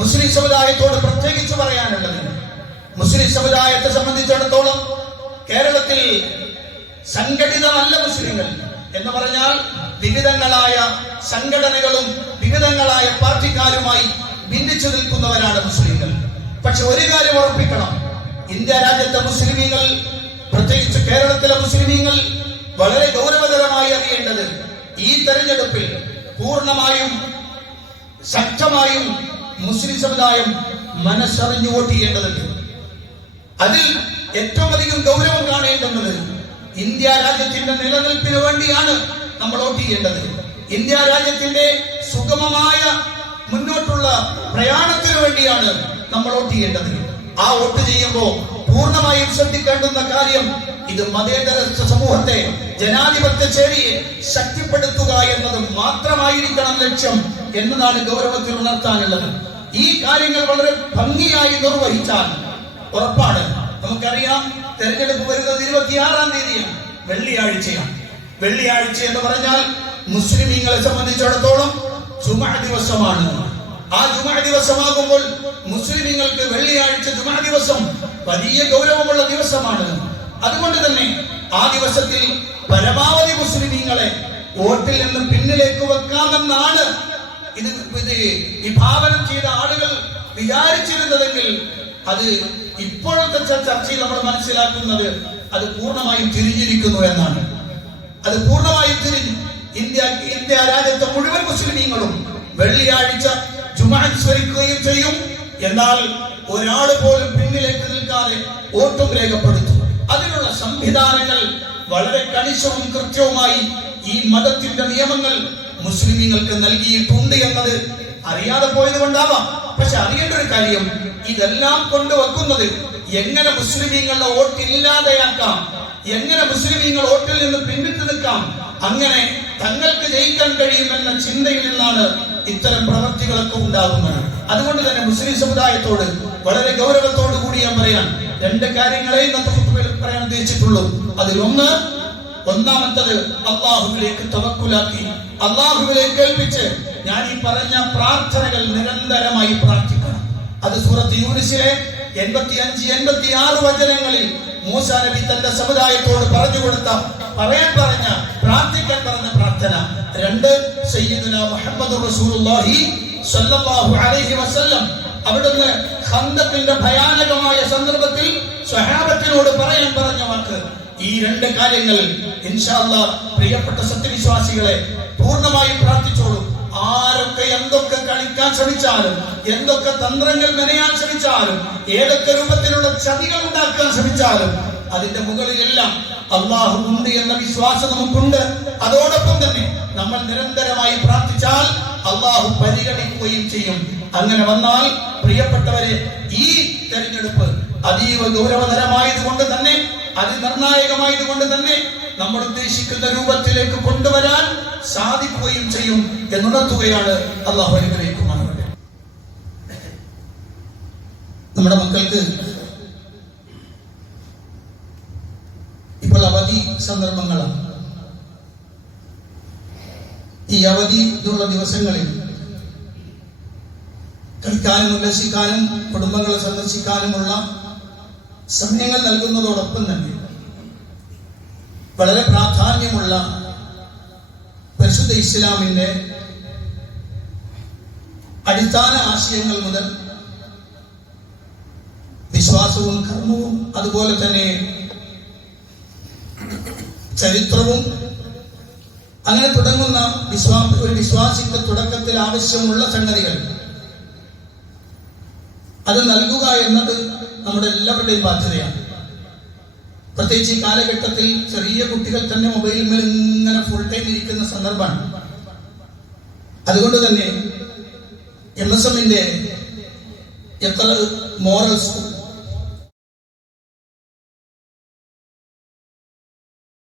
മുസ്ലിം സമുദായത്തോട് പ്രത്യേകിച്ച് പറയാനുള്ളത് മുസ്ലിം സമുദായത്തെ സംബന്ധിച്ചിടത്തോളം കേരളത്തിൽ സംഘടിതമല്ല മുസ്ലിങ്ങൾ എന്ന് പറഞ്ഞാൽ വിവിധങ്ങളായ സംഘടനകളും വിവിധങ്ങളായ പാർട്ടിക്കാരുമായി ഭിന്നിച്ചു നിൽക്കുന്നവരാണ് മുസ്ലിങ്ങൾ. പക്ഷെ ഒരു കാര്യം ഉറപ്പിക്കണം. ഇന്ത്യ രാജ്യത്തെ മുസ്ലിമീങ്ങൾ പ്രത്യേകിച്ച് കേരളത്തിലെ മുസ്ലിമീങ്ങൾ വളരെ ഗൗരവതരമായി അറിയേണ്ടത് ഈ തെരഞ്ഞെടുപ്പിൽ പൂർണമായും ശക്തമായും മുസ്ലിം സമുദായം മനസ്സറിഞ്ഞു വോട്ട് ചെയ്യേണ്ടതുണ്ട്. അതിൽ ഏറ്റവും അധികം ഗൗരവം കാണേണ്ടുന്നത് ഇന്ത്യ രാജ്യത്തിന്റെ നിലനിൽപ്പിന് വേണ്ടിയാണ് നമ്മൾ വോട്ട് ചെയ്യേണ്ടത്. ഇന്ത്യ രാജ്യത്തിന്റെ സുഗമമായ മുന്നോട്ടുള്ള പ്രയാണത്തിന് വേണ്ടിയാണ് നമ്മൾ വോട്ട് ചെയ്യേണ്ടത്. ആ വോട്ട് ചെയ്യുമ്പോൾ പൂർണമായും ശ്രദ്ധിക്കേണ്ടുന്ന കാര്യം ഇത് മതേതര സമൂഹത്തെ ജനാധിപത്യ ചേരിയെ ശക്തിപ്പെടുത്തുക എന്നത് മാത്രമായിരിക്കണം ലക്ഷ്യം എന്നതാണ് ഗൗരവത്തിൽ ഉണർത്താനുള്ളത്. ഈ കാര്യങ്ങൾ വളരെ ഭംഗിയായി നിർവഹിച്ചാൽ ഉറപ്പാണ്. നമുക്കറിയാം തെരഞ്ഞെടുപ്പ് വരുന്നത് ഇരുപത്തിയാറാം തീയതിയാണ്. വെള്ളിയാഴ്ചയാണ്. വെള്ളിയാഴ്ച എന്ന് പറഞ്ഞാൽ മുസ്ലിമീങ്ങളെ സംബന്ധിച്ചിടത്തോളം ജുമാ ദിവസമാണ്. ആ ജുമാ ദിവസമാകുമ്പോൾ മുസ്ലിമീങ്ങൾക്ക് വെള്ളിയാഴ്ച ജുമാ ദിവസം വലിയ ഗൗരവമുള്ള ദിവസമാണ്. അതുകൊണ്ട് തന്നെ ആ ദിവസത്തിൽ പരമാവധി മുസ്ലിമീങ്ങളെ വോട്ടിൽ നിന്ന് പിന്നിലേക്ക് വെക്കാമെന്നാണ് ഇത് വിഭാവനം ചെയ്ത ആളുകൾ വിചാരിച്ചിരുന്നതെങ്കിൽ അത് ഇപ്പോഴത്തെ ചർച്ചയിൽ നമ്മൾ മനസ്സിലാക്കുന്നത് അത് പൂർണമായും തിരിഞ്ഞിരിക്കുന്നു എന്നാണ്. അത് പൂർണമായും തിരിഞ്ഞു ഇന്ത്യ ഇന്ത്യ രാജ്യത്തെ മുഴുവൻ മുസ്ലിമീങ്ങളും വെള്ളിയാഴ്ച ജുമാ സ്വരിക്കുകയും ചെയ്യും. എന്നാൽ ഒരാൾ പോലും പിന്നിലേക്ക് നിൽക്കാതെ വോട്ടും രേഖപ്പെടുത്തും. അതിനുള്ള സംവിധാനങ്ങൾ വളരെ കണിശവും കൃത്യവുമായി ഈ മതത്തിന്റെ നിയമങ്ങൾ മുസ്ലിമീങ്ങൾക്ക് നൽകിയിട്ടുണ്ട് എന്നത് അറിയാതെ പോയത് കൊണ്ടാവാം പക്ഷെ അറിയേണ്ട ഒരു കാര്യം ഇതെല്ലാം കൊണ്ടുവെക്കുന്നത് എങ്ങനെ മുസ്ലിമീങ്ങളുടെ വോട്ട് ഇല്ലാതെയാക്കാം എങ്ങനെ മുസ്ലിമീങ്ങൾ വോട്ടിൽ നിന്ന് പിന്നിട്ട് നിൽക്കാം അങ്ങനെ തങ്ങൾക്ക് ജയിക്കാൻ കഴിയുമെന്ന ചിന്തയിൽ നിന്നാണ് ഇത്തരം പ്രവൃത്തികളൊക്കെ ഉണ്ടാകുന്നത്. അതുകൊണ്ട് തന്നെ മുസ്ലിം സമുദായത്തോട് വളരെ ഗൗരവത്തോടു കൂടി ഞാൻ പറയാം. രണ്ട് കാര്യങ്ങളെ ഇന്നത്തെ പറയാൻ ഉദ്ദേശിച്ചിട്ടുള്ളൂ. അതിലൊന്ന് ഒന്നാമത്തത് അള്ളാഹുവിലേക്ക് തവക്കുലാക്കി. അള്ളാഹുവിലേക്ക് കേൾപ്പിച്ച് ഞാൻ ഈ പറഞ്ഞ പ്രാർത്ഥനകൾ നിരന്തരമായി പ്രാർത്ഥിക്കണം. അത് സൂറത്ത് യൂനിസിലെ എൺപത്തി അഞ്ച് എൺപത്തി ആറ് വചനങ്ങളിൽ മൂസ നബി തന്റെ സമുദായത്തോട് പറഞ്ഞു കൊടുത്ത പറയാൻ പറഞ്ഞ പ്രാർത്ഥിക്കാൻ പറഞ്ഞ പ്രാർത്ഥന. രണ്ട് സയ്യിദുന മുഹമ്മദ് റസൂലുള്ളാഹി സ്വല്ലല്ലാഹു അലൈഹി വസല്ലം അവിടുന്ന് ഖന്തത്തിന്റെ ഭയാനകമായ സന്ദർഭത്തിൽ സ്വഹാബത്തിനോട് പറയാൻ പറഞ്ഞ വാക്ക്. ഈ രണ്ട് കാര്യങ്ങൾ ഇൻഷാ അല്ലാഹ് പ്രിയപ്പെട്ട സത്യവിശ്വാസികളെ പൂർണമായും പ്രാർത്ഥിച്ചോളൂ. ആരൊക്കെ എന്തൊക്കെ കളിക്കാൻ ശ്രമിച്ചാലും എന്തൊക്കെ തന്ത്രങ്ങൾ മെനയാൻ ശ്രമിച്ചാലും ഏതൊക്കെ രൂപത്തിലുള്ള ചതികൾ ഉണ്ടാക്കാൻ ശ്രമിച്ചാലും അതിന്റെ മുകളിലെല്ലാം അള്ളാഹു ഉണ്ട് എന്ന വിശ്വാസം നമുക്കുണ്ട്. അതോടൊപ്പം തന്നെ നമ്മൾ നിരന്തരമായി പ്രാർത്ഥിച്ചാൽ അള്ളാഹു പരിഗണിക്കുകയും ചെയ്യും. അങ്ങനെ വന്നാൽ പ്രിയപ്പെട്ടവരെ ഈ തെരഞ്ഞെടുപ്പ് അതീവ ഗൗരവതരമായത് കൊണ്ട് തന്നെ അതിനിർണായകമായത് കൊണ്ട് തന്നെ നമ്മൾ ഉദ്ദേശിക്കുന്ന രൂപത്തിലേക്ക് കൊണ്ടുവരാൻ സാധിക്കുകയും ചെയ്യും എന്നുണർത്തുകയാണ് അള്ളാഹു അനുഗ്രഹിക്കുമാണ് നമ്മുടെ മക്കൾക്ക് ഇപ്പോൾ അവധി സന്ദർഭങ്ങളാണ്. ഈ അവധി ഇതുള്ള ദിവസങ്ങളിൽ കളിക്കാനും ഉല്ലസിക്കാനും കുടുംബങ്ങളെ സന്ദർശിക്കാനുമുള്ള സമയങ്ങൾ നൽകുന്നതോടൊപ്പം തന്നെ വളരെ പ്രാധാന്യമുള്ള പരിശുദ്ധ ഇസ്ലാമിന്റെ അടിസ്ഥാന ആശയങ്ങൾ മുതൽ വിശ്വാസവും കർമ്മവും അതുപോലെ തന്നെ ചരിത്രവും അങ്ങനെ തുടങ്ങുന്ന വിശ്വാസ ഒരു വിശ്വാസിക്ക് തുടക്കത്തിൽ ആവശ്യമുള്ള സംഗതികൾ അത് നൽകുക എന്നത് നമ്മുടെ എല്ലാവരുടെയും ബാധ്യതയാണ്. പ്രത്യേകിച്ച് ഈ കാലഘട്ടത്തിൽ ചെറിയ കുട്ടികൾ തന്നെ മൊബൈലിൽ ഇങ്ങനെ ഫുൾ ടൈം ഇരിക്കുന്ന സന്ദർഭമാണ്. അതുകൊണ്ട് തന്നെ എം എസ് എമ്മിന്റെ എത്ര മോറൽ